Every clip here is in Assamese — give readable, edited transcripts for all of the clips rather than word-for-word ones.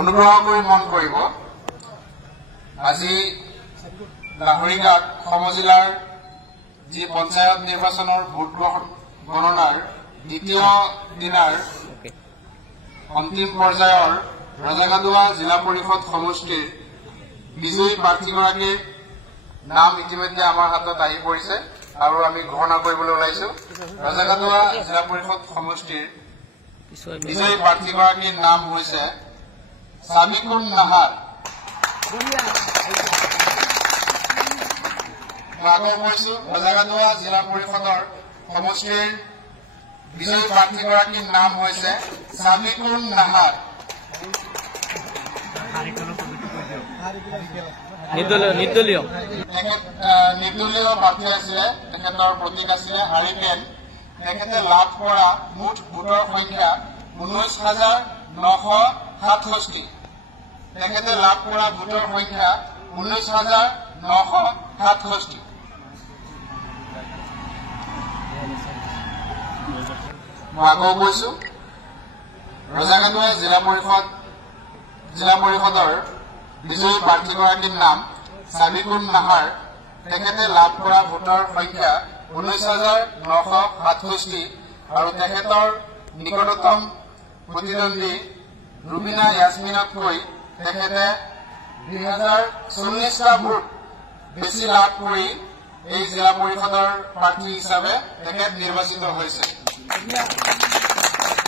অনুগ্ৰহ কৰি মন কৰিব আজি লাহৰীঘাট সমজিলাৰ যি পঞ্চায়ত নিৰ্বাচনৰ ভোট গণনাৰ দ্বিতীয় দিনাৰ অন্তিম পৰ্যায়ৰ ৰজাগাদুৱা জিলা পৰিষদ সমষ্টিৰ বিজয়ী প্ৰাৰ্থীগৰাকীৰ নাম ইতিমধ্যে আমাৰ হাতত আহি পৰিছে আৰু আমি ঘোষণা কৰিবলৈ ওলাইছো। ৰজাগাদুৱা জিলা পৰিষদ সমষ্টিৰ বিজয়ী প্ৰাৰ্থীগৰাকীৰ নাম হৈছে সামিকুন নাহাৰ। মই কৈছো ৰজাগাদুৱা জিলা পৰিষদৰ সমষ্টিৰ বিজয়ী প্ৰাৰ্থীগৰাকীৰ নাম হৈছে সামিকুন নাহাৰ। নিৰ্দলীয় প্ৰাৰ্থী আছিলে, তেখেতৰ প্ৰতীক আছিলে হাৰিকেন। তেখেতে লাভ কৰা মুঠ ভোটৰ সংখ্যা 19,967। তেখেতে লাভ কৰা ভোটৰ সংখ্যা 19,967। মই আকৌ কৈছো ৰজাগাদুৱা জিলা পৰিষদৰ বিজয়ী প্ৰাৰ্থীগৰাকীৰ নাম সামিকুন নাহাৰ। তেখেতে লাভ কৰা ভোটৰ সংখ্যা 19,967 আৰু তেখেতৰ নিকটতম প্ৰতিদ্বন্দ্বী ৰুবিনা ইয়াসমিনতকৈ তেখেতে 2040টা ভোট বেছি লাভ কৰি এই জিলা পৰিষদৰ প্ৰাৰ্থী হিচাপে তেখেত নিৰ্বাচিত হৈছে।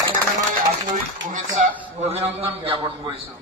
তেখেতলৈ আন্তৰিক শুভেচ্ছা অভিনন্দন জ্ঞাপন কৰিছো।